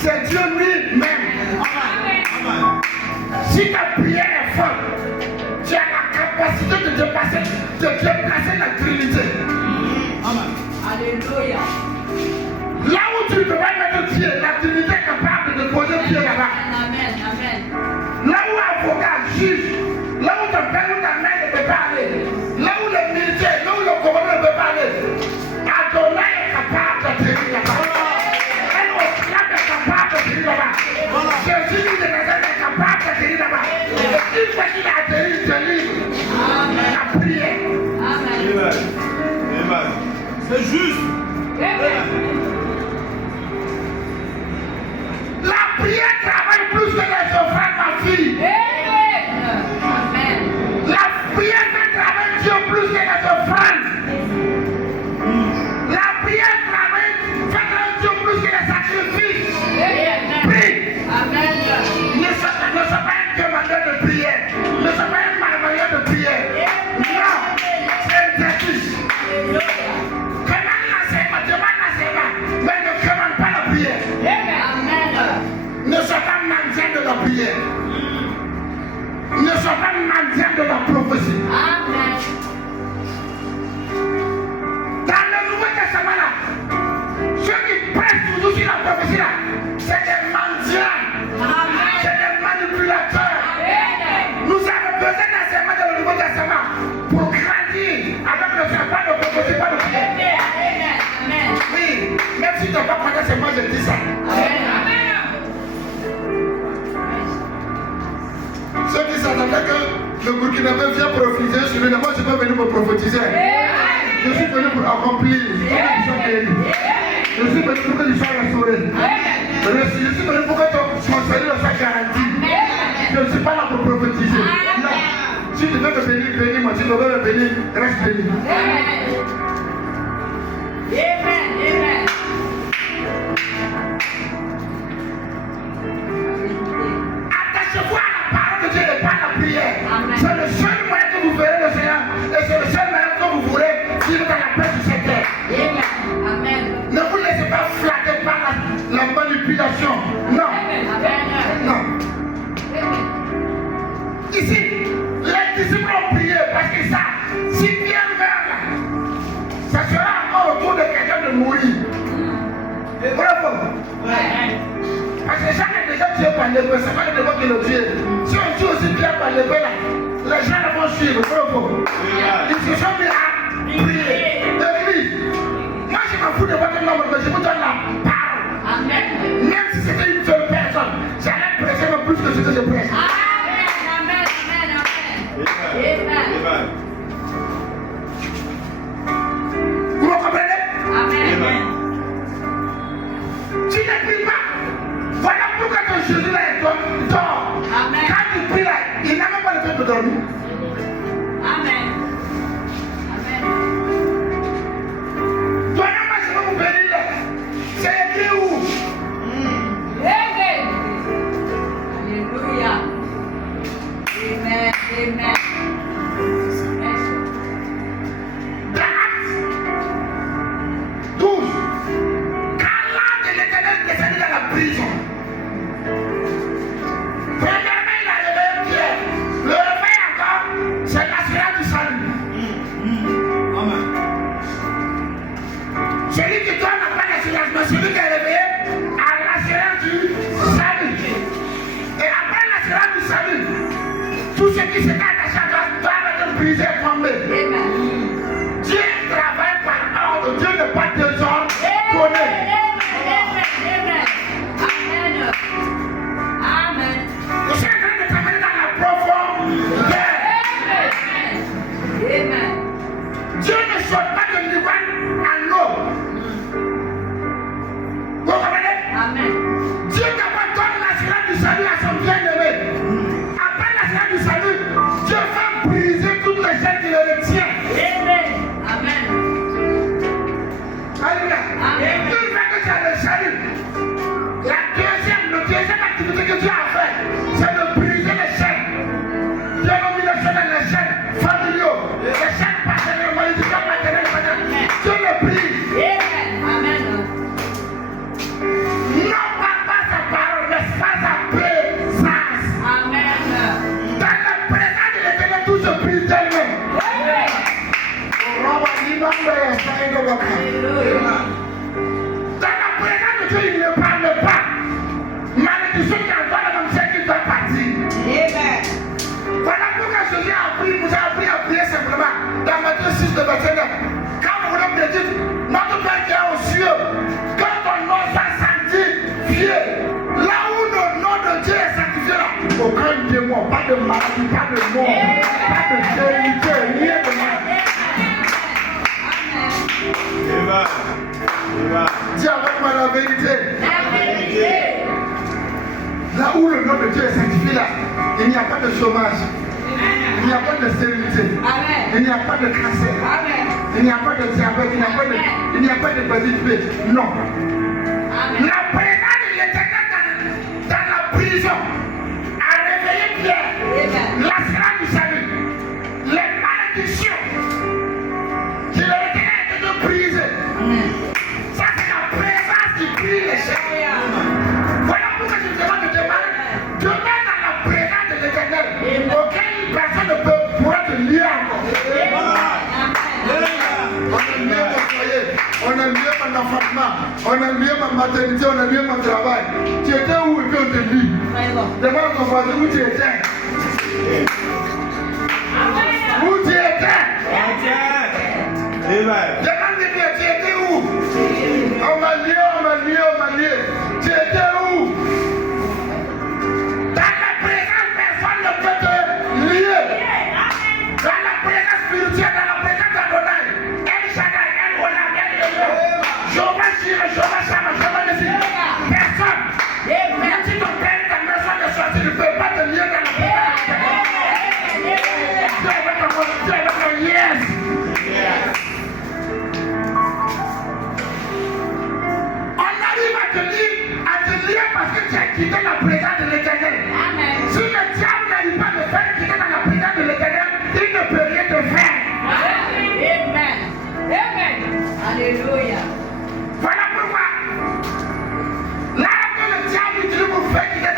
c'est Dieu lui-même. Amen. Si ta prière est forte, tu as la capacité de déplacer la Trinité. Amen. Alléluia. Là où tu ne peux pas mettre pied, la Trinité est capable de poser pied là-bas. Amen. Amen. Là où avocat, juge, là où ton père ou ta mère ne peut pas aller, là où le militaire, là où le commandant ne peut pas aller, Adonai est capable d'atterrir là-bas. El Oslam est capable d'atterrir là-bas. Jésus de Nazareth est capable d'atterrir là-bas. Et une fois qu'il a atterri, il te livre. La prière. Amen. Amen. C'est juste. La prière travaille plus que les offrandes, ma fille. Amen. La prière fait travailler Dieu plus que les offrandes. La prière travaille fait Dieu plus que les sacrifices. Prie. Amen. Ne sois pas un demandeur de prière. Ne sois pas un marmailleur de prière. Non, c'est interdit. Commande l'enseignement, demande l'enseignement, mais ne commande pas la prière. Amen. Ne sois pas mendiant de la prière. Ne sois pas mendiant de la prophétie. Amen. Dans le Nouveau Testament là, ceux qui prêchent toujours sur la prophétie là, c'est des mendiants, c'est des manipulateurs. Nous avons besoin d'enseignement dans le Nouveau Testament pour grandir avec le serpent de prophétie, pas de prière. Amen. Oui, même si tu n'as pas compris, c'est moi je dis ça. Ceux qui s'attendaient que le Burkinabé vient prophétiser sur lui, moi je peux venir me prophétiser. Je suis venu pour accomplir ce qu'ils sont guéris. Je suis venu pour que tu sois restauré. Je suis venu pour que ton salut soit garanti. Je ne suis pas là pour prophétiser. Non. Si tu veux me bénir, bénis-moi. Si tu veux me bénir, reste béni. Amen. Attachez-vous à la parole de Dieu et pas à la prière. Amen. C'est le seul moyen que vous verrez le Seigneur. Et c'est le seul moyen que vous voulez vivre dans la paix sur cette terre. Amen. Ne vous laissez pas flatter par la manipulation. Non. Non. Ici, les disciples ont prié parce que ça, si Pierre meurt là, ça sera encore autour de quelqu'un de mourir. Bravo. Parce que Jean est déjà tué par l'épée, c'est pas le démon qui le tue. Si on tue aussi Pierre par l'épée là, les gens le vont suivre. Bravo. Ils se sont mis à prier. Église, moi je m'en fous de votre nombre, mais je vous donne la parole. Même si c'était une seule personne, j'allais prêcher même plus que ce que je prêche. Amen. Vous me comprenez? Tu ne pries pas. Voilà pourquoi ton Jésus là est dort. Amen. Quand tu pries là, il n'a même pas le temps de dormir. Toi-même, je vais vous bénir là. C'est écrit où? Alléluia. Amen. Dans Actes 12. Quand l'ange de l'Éternel descendit dans la prison, pas de mort, pas de stérilité, rien de mal. Amen. Amen. Dis avec moi la vérité. La vérité. Là où le nom de Dieu est sanctifié, là, il n'y a pas de chômage, il n'y a pas de stérilité, Amen. il n'y a pas de cancer, Amen. il n'y a pas de diabète, il n'y a pas de petite paix. Non. Amen. La présence de l'Éternel dans la prison a réveillé Pierre. Amen. L'assurance du salut, les malédictions qui l'Éternel était de briser. Ça, c'est la présence qui brise les chefs. Voilà pourquoi je demande de demander. Demain, dans la présence de l'Éternel, aucune personne ne pourra te lier encore. On a lié mon foyer, on a lié mon enfantement, on a lié ma maternité, on a lié mon travail. Tu étais où et puis on te lie. Demande ton voisin où tu étais. Où tu étais. Amen. Demande-lui, tu étais où. On m'a lié. Tu étais où. Dans la présence, personne ne peut te lier. Dans la présence spirituelle, dans la présence d'Adonai, El Shaddai, El Olam, El Elyon, Jéhovah Jireh, Jéhovah Shammah, Jéhovah Nissi, personne. Même si ton père est ta maison de sortie, ne peut pas te lier dans la présence d'Adonai. Yes. On arrive à te lier parce que tu as quitté la présence de l'Éternel. Si le diable n'arrive pas à te faire quitter dans la présence de l'Éternel, il ne peut rien te faire. Amen. Amen. Alléluia. Voilà pourquoi, là que le diable utilise pour faire quitter